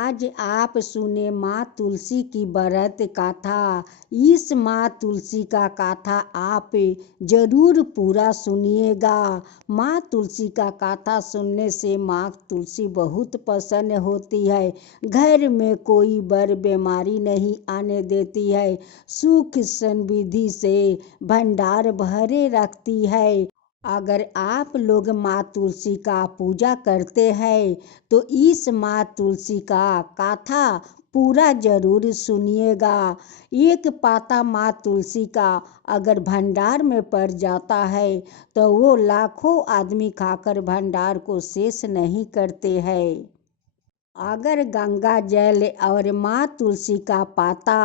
आज आप सुने माँ तुलसी की व्रत कथा। इस माँ तुलसी का कथा आप जरूर पूरा सुनिएगा। माँ तुलसी का कथा सुनने से माँ तुलसी बहुत प्रसन्न होती है। घर में कोई बड़ बीमारी नहीं आने देती है। सुख समृद्धि से भंडार भरे रखती है। अगर आप लोग माँ तुलसी का पूजा करते हैं तो इस माँ तुलसी का कथा पूरा जरूर सुनिएगा। एक पाता माँ तुलसी का अगर भंडार में पड़ जाता है तो वो लाखों आदमी खाकर भंडार को शेष नहीं करते हैं। अगर गंगा जल और माँ तुलसी का पाता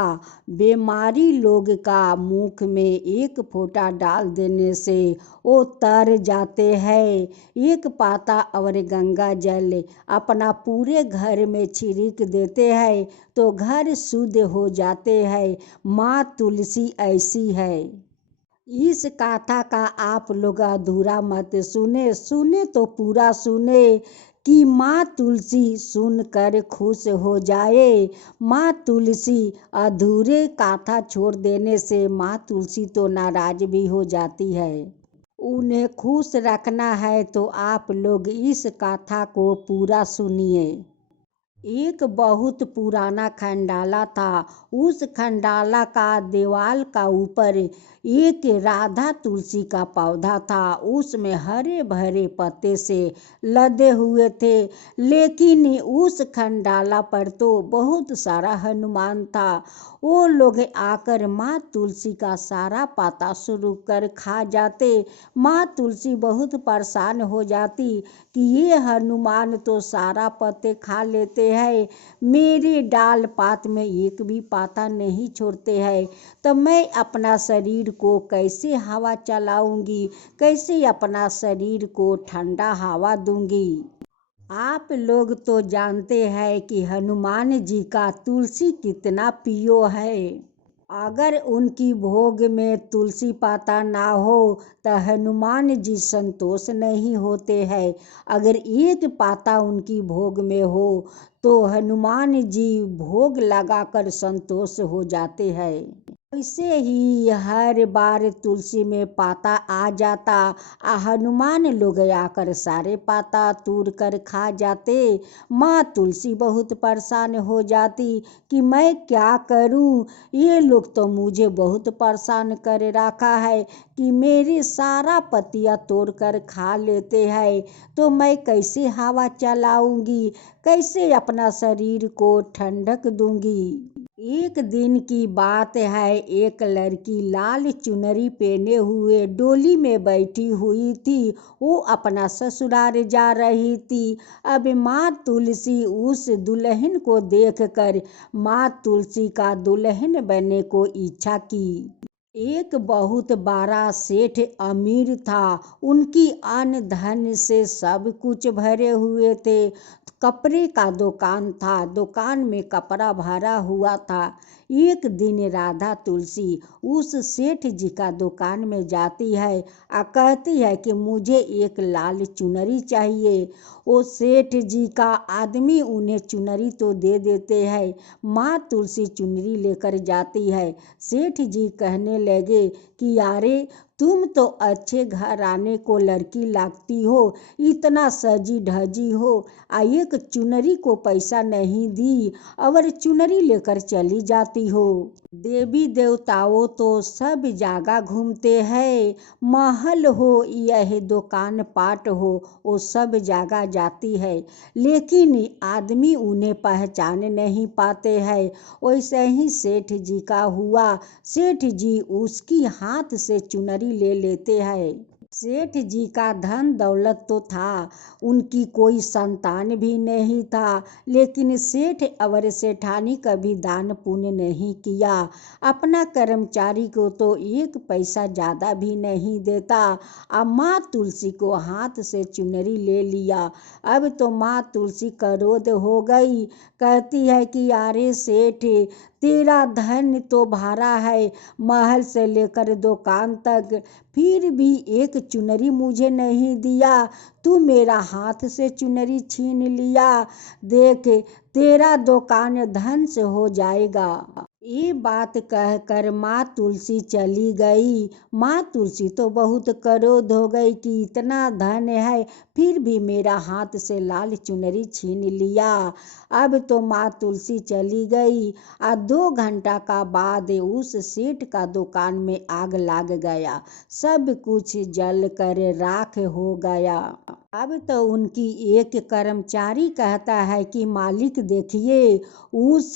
बीमारी लोग का मुख में एक फोंटा डाल देने से वो तर जाते हैं। एक पाता और गंगा जल अपना पूरे घर में छिड़क देते हैं तो घर शुद्ध हो जाते हैं। माँ तुलसी ऐसी है। इस कथा का आप लोग अधूरा मत सुने तो पूरा सुने कि माँ तुलसी सुनकर खुश हो जाए। माँ तुलसी अधूरे कथा छोड़ देने से माँ तुलसी तो नाराज भी हो जाती है। उन्हें खुश रखना है तो आप लोग इस कथा को पूरा सुनिए। एक बहुत पुराना खंडाला था। उस खंडाला का दीवार का ऊपर एक राधा तुलसी का पौधा था। उसमें हरे भरे पत्ते से लदे हुए थे। लेकिन उस खंडाला पर तो बहुत सारा हनुमान था। वो लोग आकर माँ तुलसी का सारा पत्ता शुरू कर खा जाते। माँ तुलसी बहुत परेशान हो जाती कि ये हनुमान तो सारा पत्ते खा लेते हैं, मेरे डाल पात में एक भी पाता नहीं छोड़ते हैं, तो मैं अपना शरीर को कैसे हवा चलाऊंगी, कैसे अपना शरीर को ठंडा हवा दूंगी। आप लोग तो जानते हैं कि हनुमान जी का तुलसी कितना प्रिय है। अगर उनकी भोग में तुलसी पाता ना हो तो हनुमान जी संतोष नहीं होते हैं। अगर एक पाता उनकी भोग में हो तो हनुमान जी भोग लगाकर संतोष हो जाते हैं। वैसे ही हर बार तुलसी में पाता आ जाता, हनुमान लोग आकर सारे पाता तोड़ कर खा जाते। माँ तुलसी बहुत परेशान हो जाती कि मैं क्या करूं, ये लोग तो मुझे बहुत परेशान कर रखा है कि मेरी सारा पत्तियां तोड़ कर खा लेते हैं, तो मैं कैसे हवा चलाऊंगी, कैसे अपना शरीर को ठंडक दूंगी। एक दिन की बात है, एक लड़की लाल चुनरी पहने हुए डोली में बैठी हुई थी। वो अपना ससुराल जा रही थी। अब माँ तुलसी उस दुल्हन को देखकर माँ तुलसी का दुल्हन बनने को इच्छा की। एक बहुत बड़ा सेठ अमीर था। उनकी अन्न धन से सब कुछ भरे हुए थे। कपड़े का दुकान था, दुकान में कपड़ा भरा हुआ था। एक दिन राधा तुलसी उस सेठ जी का दुकान में जाती है और कहती है कि मुझे एक लाल चुनरी चाहिए। वो सेठ जी का आदमी उन्हें चुनरी तो दे देते हैं। माँ तुलसी चुनरी लेकर जाती है। सेठ जी कहने लगे कि यारे तुम तो अच्छे घराने को लड़की लगती हो, इतना सजी धजी हो, एक चुनरी को पैसा नहीं दी और चुनरी लेकर चली जाती हो। देवी देवताओं तो सब जगह घूमते हैं, महल हो यह दुकान पाट हो, वो सब जगह जाती है, लेकिन आदमी उन्हें पहचान नहीं पाते हैं। वैसे ही सेठ जी का हुआ। सेठ जी उसकी हाथ से चुनरी ले लेते हैं। सेठ जी का धन दौलत तो था, उनकी कोई संतान भी नहीं था, लेकिन सेठ और सेठानी कभी दान पुण्य नहीं किया। अपना कर्मचारी को तो एक पैसा ज़्यादा भी नहीं देता। अब माँ तुलसी को हाथ से चुनरी ले लिया। अब तो माँ तुलसी क्रोध हो गई। कहती है कि यारे सेठ, तेरा धन तो भरा है महल से लेकर दुकान तक, फिर भी एक चुनरी मुझे नहीं दिया। तू मेरा हाथ से चुनरी छीन लिया, देख तेरा दुकान धन से हो जाएगा। ये बात कहकर माँ तुलसी चली गई। माँ तुलसी तो बहुत क्रोध हो गई कि इतना धन है फिर भी मेरा हाथ से लाल चुनरी छीन लिया। अब तो माँ तुलसी चली गई और 2 घंटा का बाद उस सेठ का दुकान में आग लग गया, सब कुछ जल कर राख हो गया। अब तो उनकी एक कर्मचारी कहता है कि मालिक देखिए, उस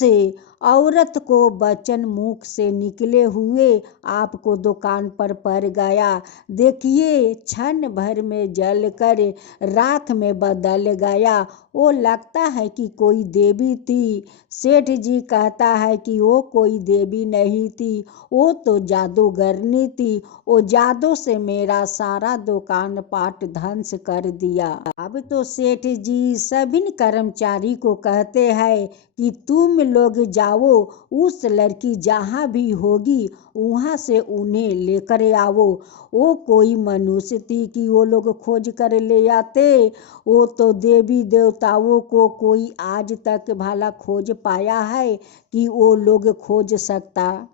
औरत को वचन मुख से निकले हुए आपको दुकान पर पड़ गया। देखिए क्षण भर में जल कर राख में बदल गया। वो लगता है कि कोई देवी थी। सेठ जी कहता है कि वो कोई देवी नहीं थी, वो तो जादूगरनी थी। वो जादू से मेरा सारा दुकान पाट ध्वंस कर दिया। अब तो सेठ जी सभी कर्मचारी को कहते हैं कि तुम लोग जाओ, उस लड़की जहाँ भी होगी वहाँ से उन्हें लेकर आओ। वो कोई मनुष्य थी कि वो लोग खोज कर ले आते? वो तो देवी देवताओं को कोई आज तक भला खोज पाया है कि वो लोग खोज सकता?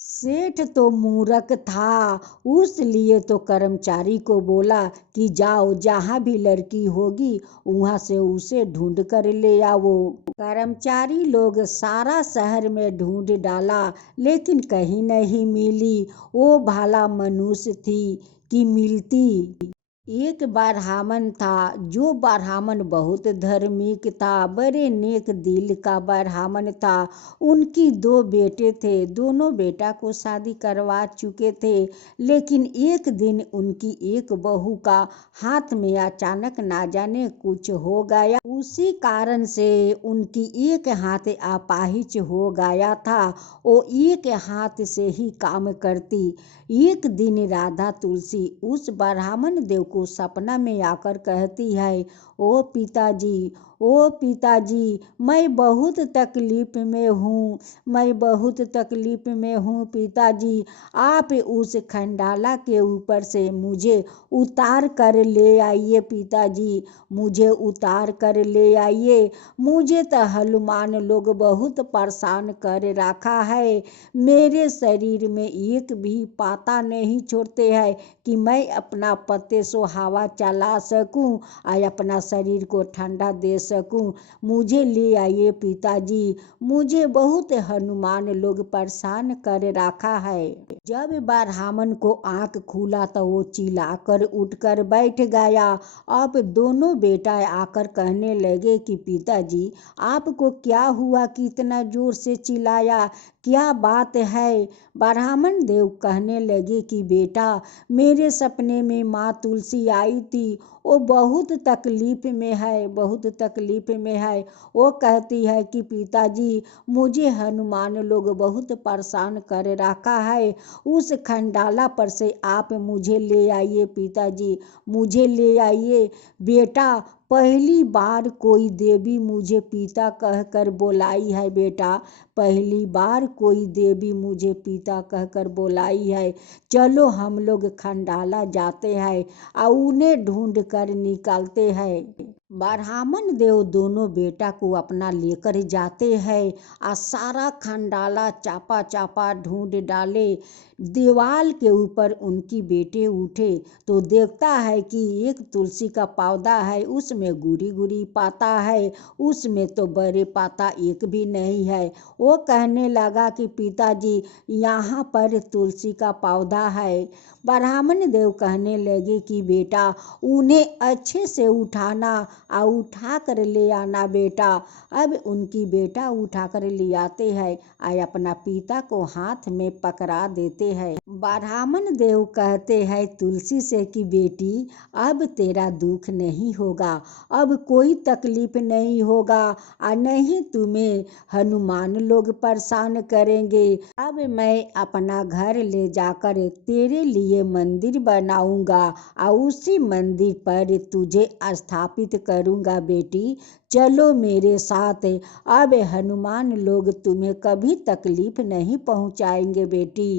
सेठ तो मूर्ख था, उसलिए तो कर्मचारी को बोला कि जाओ जहाँ भी लड़की होगी वहाँ से उसे ढूंढ कर ले आओ। कर्मचारी लोग सारा शहर में ढूंढ डाला लेकिन कहीं नहीं मिली। वो भला मनुष्य थी कि मिलती? एक ब्राह्मण था, जो ब्राह्मण बहुत धार्मिक था, बड़े नेक दिल का ब्राह्मण था। उनकी 2 बेटे थे, दोनों बेटा को शादी करवा चुके थे, लेकिन एक दिन उनकी एक बहू का हाथ में अचानक ना जाने कुछ हो गया। उसी कारण से उनकी एक हाथ अपाहिज हो गया था। वो एक हाथ से ही काम करती। एक दिन राधा तुलसी उस ब्राह्मण देव को सपना में आकर कहती है, ओ पिताजी, ओ पिताजी, मैं बहुत तकलीफ में हूँ, मैं बहुत तकलीफ में हूँ पिताजी। आप उस खंडाला के ऊपर से मुझे उतार कर ले आइए पिताजी, मुझे उतार कर ले आइए। मुझे तो हनुमान लोग बहुत परेशान कर रखा है। मेरे शरीर में एक भी पाता नहीं छोड़ते हैं कि मैं अपना पत्ते सो हवा चला सकूं और अपना शरीर को ठंडा दे सकूं। मुझे ले आइए पिताजी, मुझे बहुत हनुमान लोग परेशान कर रखा है। जब ब्राह्मण को आंख खुला तो वो चिल्लाकर उठकर बैठ गया। अब दोनों बेटा आकर कहने लगे कि पिताजी आपको क्या हुआ कि इतना जोर से चिल्लाया, क्या बात है? ब्राह्मण देव कहने लगे कि बेटा, मेरे सपने में माँ तुलसी आई थी, वो बहुत तकलीफ में है, बहुत तकलीफ में है। वो कहती है कि पिताजी मुझे हनुमान लोग बहुत परेशान कर रखा है, उस खंडाला पर से आप मुझे ले आइए पिताजी, मुझे ले आइए। बेटा पहली बार कोई देवी मुझे पिता कहकर बुलाई है बेटा, पहली बार कोई देवी मुझे पिता कहकर बुलाई है। चलो हम लोग खंडाला जाते हैं और उन्हें ढूंढ कर निकालते हैं। ब्राह्मण देव दोनों बेटा को अपना लेकर जाते हैं और सारा खंडाला चापा चापा ढूंढ डाले। दीवाल के ऊपर उनकी बेटे उठे तो देखता है कि एक तुलसी का पौधा है, उसमें गुरी गुरी पाता है, उसमें तो बड़े पाता एक भी नहीं है। वो कहने लगा कि पिताजी यहाँ पर तुलसी का पौधा है। ब्राह्मण देव कहने लगे कि बेटा उन्हें अच्छे से उठाना और उठा कर ले आना बेटा। अब उनकी बेटा उठा कर ले आते हैं और अपना पिता को हाथ में पकड़ा देते हैं। ब्राह्मण देव कहते हैं तुलसी से कि बेटी अब तेरा दुख नहीं होगा, अब कोई तकलीफ नहीं होगा और नहीं तुम्हें हनुमान लोग परेशान करेंगे। अब मैं अपना घर ले जाकर तेरे लिए मंदिर बनाऊंगा और उसी मंदिर पर तुझे स्थापित करूंगा बेटी, चलो मेरे साथ। अब हनुमान लोग तुम्हें कभी तकलीफ नहीं पहुंचाएंगे बेटी।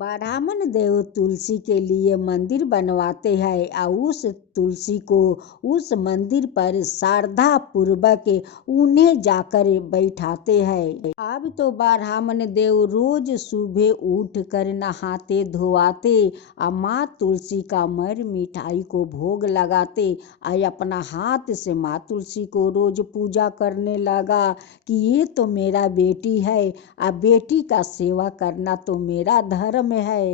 ब्राह्मण देव तुलसी के लिए मंदिर बनवाते हैं और उस तुलसी को उस मंदिर पर श्रद्धा पूर्वक उन्हें जाकर बैठाते हैं। अब तो ब्राह्मण देव रोज सुबह उठकर नहाते धोआते और माँ तुलसी का मर मिठाई को भोग लगाते और अपना हाथ से माँ तुलसी को रोज पूजा करने लगा कि ये तो मेरा बेटी है और बेटी का सेवा करना तो मेरा धर्म है।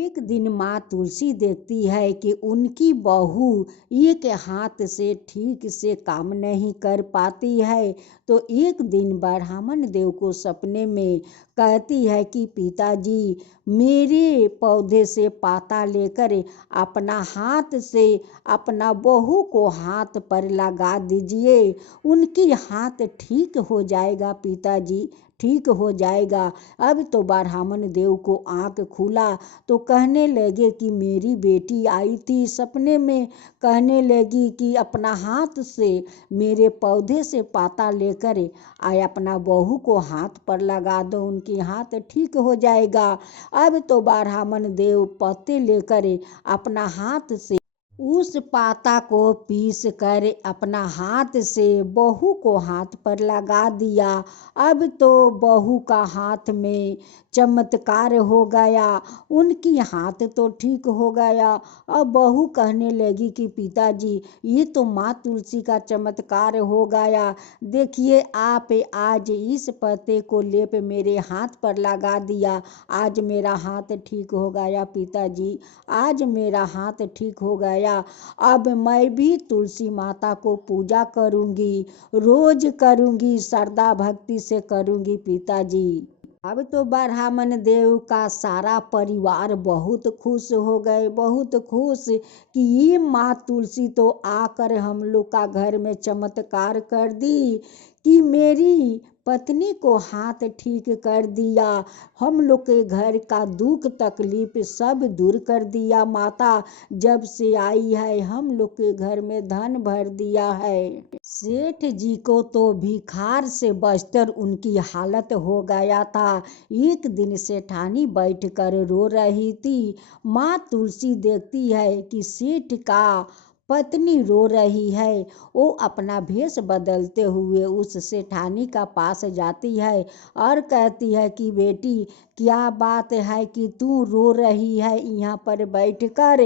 एक दिन माँ तुलसी देखती है कि उनकी बहू एक हाथ से ठीक से काम नहीं कर पाती है, तो एक दिन ब्राह्मण देव को सपने में कहती है कि पिताजी मेरे पौधे से पाता लेकर अपना हाथ से अपना बहू को हाथ पर लगा दीजिए, उनकी हाथ ठीक हो जाएगा पिताजी, ठीक हो जाएगा। अब तो ब्राह्मण देव को आँख खुला तो कहने लगे कि मेरी बेटी आई थी सपने में, कहने लगी कि अपना हाथ से मेरे पौधे से पाता लेकर आए अपना बहू को हाथ पर लगा दो, उनकी हाथ ठीक हो जाएगा। अब तो ब्राह्मण देव पत्ते लेकर अपना हाथ से उस पाता को पीस कर अपना हाथ से बहू को हाथ पर लगा दिया। अब तो बहू का हाथ में चमत्कार हो गया, उनकी हाथ तो ठीक हो गया। अब बहू कहने लगी कि पिताजी ये तो माँ तुलसी का चमत्कार हो गया, देखिए आप आज इस पत्ते को लेप मेरे हाथ पर लगा दिया, आज मेरा हाथ ठीक हो गया पिताजी, आज मेरा हाथ ठीक हो गया। अब मैं भी तुलसी माता को पूजा करूंगी, रोज करूंगी, श्रद्धा भक्ति से करूंगी पिताजी। अब तो ब्राह्मण देव का सारा परिवार बहुत खुश हो गए, बहुत खुश कि ये माँ तुलसी तो आकर हम लोग का घर में चमत्कार कर दी कि मेरी पत्नी को हाथ ठीक कर दिया, हम लोग के घर का दुख तकलीफ सब दूर कर दिया माता, जब से आई है हम लोग के घर में धन भर दिया है। सेठ जी को तो भिखार से बचकर उनकी हालत हो गया था। एक दिन सेठानी बैठकर रो रही थी, माँ तुलसी देखती है कि सेठ का पत्नी रो रही है, वो अपना भेष बदलते हुए उस सेठानी का पास जाती है और कहती है कि बेटी क्या बात है कि तू रो रही है यहाँ पर बैठकर।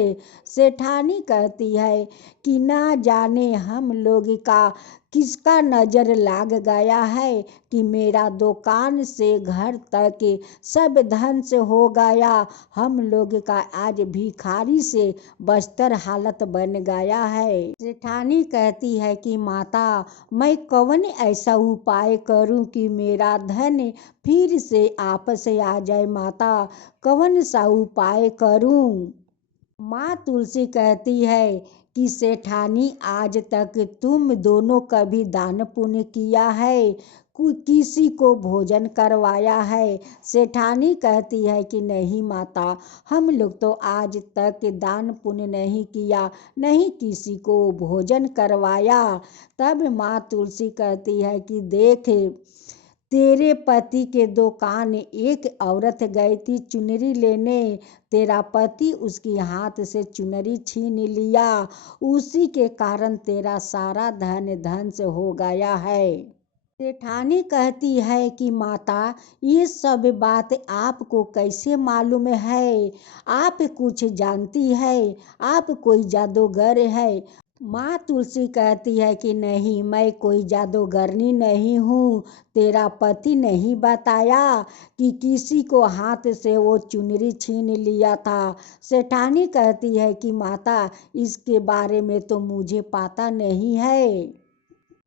सेठानी कहती है कि ना जाने हम लोग का किसका नज़र लाग गया है कि मेरा दुकान से घर तक सब धन से हो गया, हम लोग का आज भिखारी से बस्तर हालत बन गया है। सेठानी कहती है कि माता मैं कौन ऐसा उपाय करूं कि मेरा धन फिर से आपस आ जाए, माता कौन सा उपाय करूं। माँ तुलसी कहती है कि सेठानी आज तक तुम दोनों कभी दान पुण्य किया है, किसी को भोजन करवाया है। सेठानी कहती है कि नहीं माता, हम लोग तो आज तक दान पुण्य नहीं किया, नहीं किसी को भोजन करवाया। तब माँ तुलसी कहती है कि देख तेरे पति के दुकान एक औरत गई थी चुनरी लेने, तेरा पति उसकी हाथ से चुनरी छीन लिया, उसी के कारण तेरा सारा धन धन से हो गया है। सेठानी कहती है कि माता ये सब बात आपको कैसे मालूम है, आप कुछ जानती है, आप कोई जादूगर है। माँ तुलसी कहती है कि नहीं मैं कोई जादूगरनी नहीं हूँ, तेरा पति नहीं बताया कि किसी को हाथ से वो चुनरी छीन लिया था। सेठानी कहती है कि माता इसके बारे में तो मुझे पता नहीं है।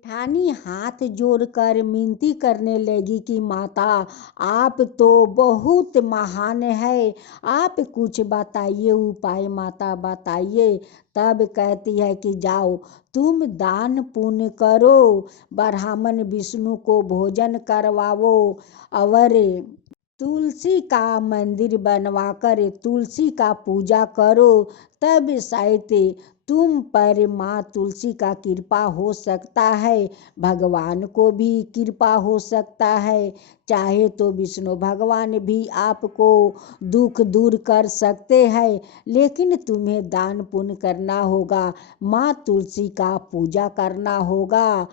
सेठानी हाथ जोड़कर मिनती करने लगी कि माता, आप तो बहुत महान है, आप कुछ बताइए उपाय, माता बताइए। तब कहती है कि जाओ तुम दान पुण्य करो, ब्राह्मण विष्णु को भोजन करवाओ और तुलसी का मंदिर बनवाकर तुलसी का पूजा करो, तब शायद तुम पर माँ तुलसी का कृपा हो सकता है, भगवान को भी कृपा हो सकता है। चाहे तो विष्णु भगवान भी आपको दुख दूर कर सकते हैं, लेकिन तुम्हें दान पुण्य करना होगा, माँ तुलसी का पूजा करना होगा।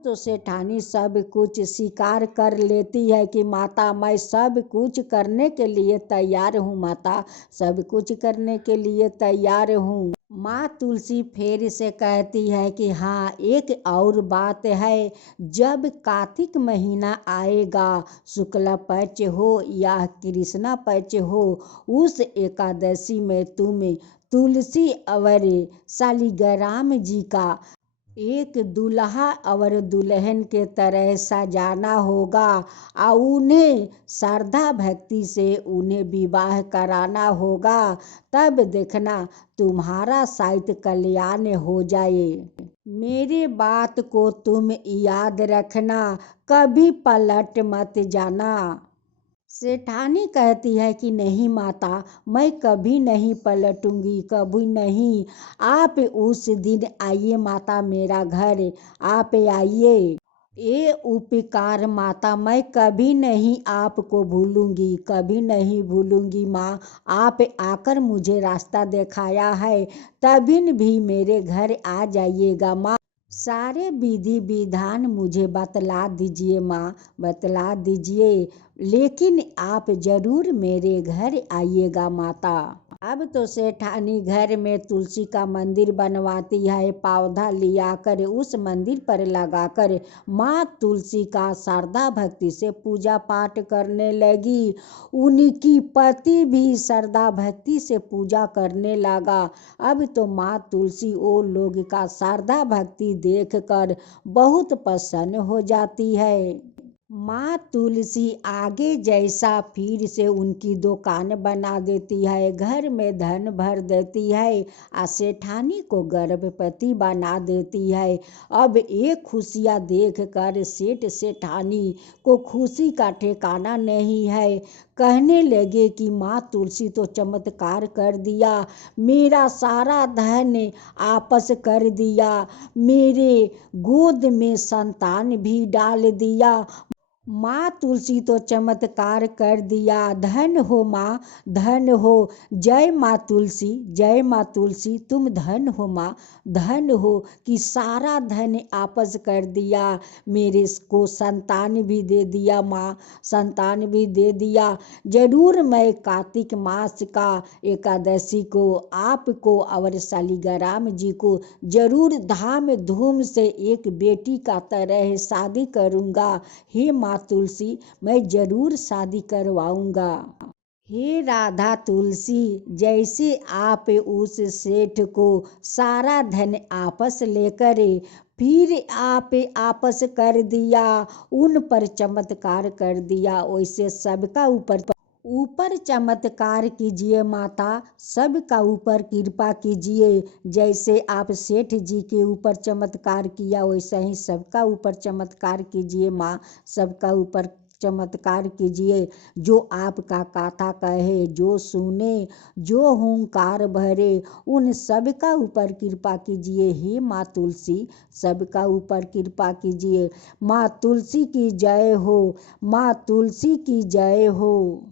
तो सेठानी सब कुछ स्वीकार कर लेती है कि माता मैं सब कुछ करने के लिए तैयार हूँ, माता सब कुछ करने के लिए तैयार हूँ। माँ तुलसी फिर से कहती है कि हाँ एक और बात है, जब कार्तिक महीना आएगा, शुक्ला पक्ष हो या कृष्णा पक्ष हो, उस एकादशी में तुम्हें तुलसी और शालिग्राम जी का एक दूल्हा और दुल्हन के तरह सजाना होगा और उन्हें श्रद्धा भक्ति से उन्हें विवाह कराना होगा, तब देखना तुम्हारा शायद कल्याण हो जाए। मेरे बात को तुम याद रखना, कभी पलट मत जाना। सेठानी कहती है कि नहीं माता, मैं कभी नहीं पलटूंगी, कभी नहीं। आप उस दिन आइए माता मेरा घर, आप आइए। ये उपकार माता मैं कभी नहीं आपको भूलूंगी, कभी नहीं भूलूंगी माँ। आप आकर मुझे रास्ता दिखाया है, तभी भी मेरे घर आ जाइएगा माँ। सारे विधि विधान मुझे बतला दीजिए माँ, बतला दीजिए, लेकिन आप जरूर मेरे घर आइएगा माता। अब तो सेठानी घर में तुलसी का मंदिर बनवाती है, पौधा लिया कर उस मंदिर पर लगाकर माँ तुलसी का श्रद्धा भक्ति से पूजा पाठ करने लगी। उनकी पति भी श्रद्धा भक्ति से पूजा करने लगा। अब तो माँ तुलसी वो लोग का श्रद्धा भक्ति देखकर बहुत प्रसन्न हो जाती है। माँ तुलसी आगे जैसा फिर से उनकी दुकान बना देती है, घर में धन भर देती है, सेठानी को गर्भवती बना देती है। अब एक खुशियाँ देख कर सेठानी को खुशी का ठिकाना नहीं है। कहने लगे कि माँ तुलसी तो चमत्कार कर दिया, मेरा सारा धन आपस कर दिया, मेरे गोद में संतान भी डाल दिया। माँ तुलसी तो चमत्कार कर दिया, धन हो माँ, धन हो। जय माँ तुलसी, जय माँ तुलसी, तुम धन हो माँ, धन हो कि सारा धन आपस कर दिया, मेरे को संतान भी दे दिया माँ, संतान भी दे दिया। जरूर मैं कार्तिक मास का एकादशी को आपको और शालिग्राम जी को जरूर धाम धूम से एक बेटी का तरह शादी करूँगा। हे माँ तुलसी, मैं जरूर शादी करवाऊंगा। हे राधा तुलसी, जैसे आप उस सेठ को सारा धन आपस लेकर फिर आप आपस कर दिया, उन पर चमत्कार कर दिया, वैसे सबका ऊपर चमत्कार कीजिए माता, सबका ऊपर कृपा कीजिए। जैसे आप सेठ जी के ऊपर चमत्कार किया, वैसे ही सबका ऊपर चमत्कार कीजिए माँ, सबका ऊपर चमत्कार कीजिए। जो आपका कथा कहे, जो सुने, जो हुंकार भरे, उन सबका ऊपर कृपा कीजिए। हे माँ तुलसी, सबका ऊपर कृपा कीजिए। माँ तुलसी की जय हो, माँ तुलसी की जय हो।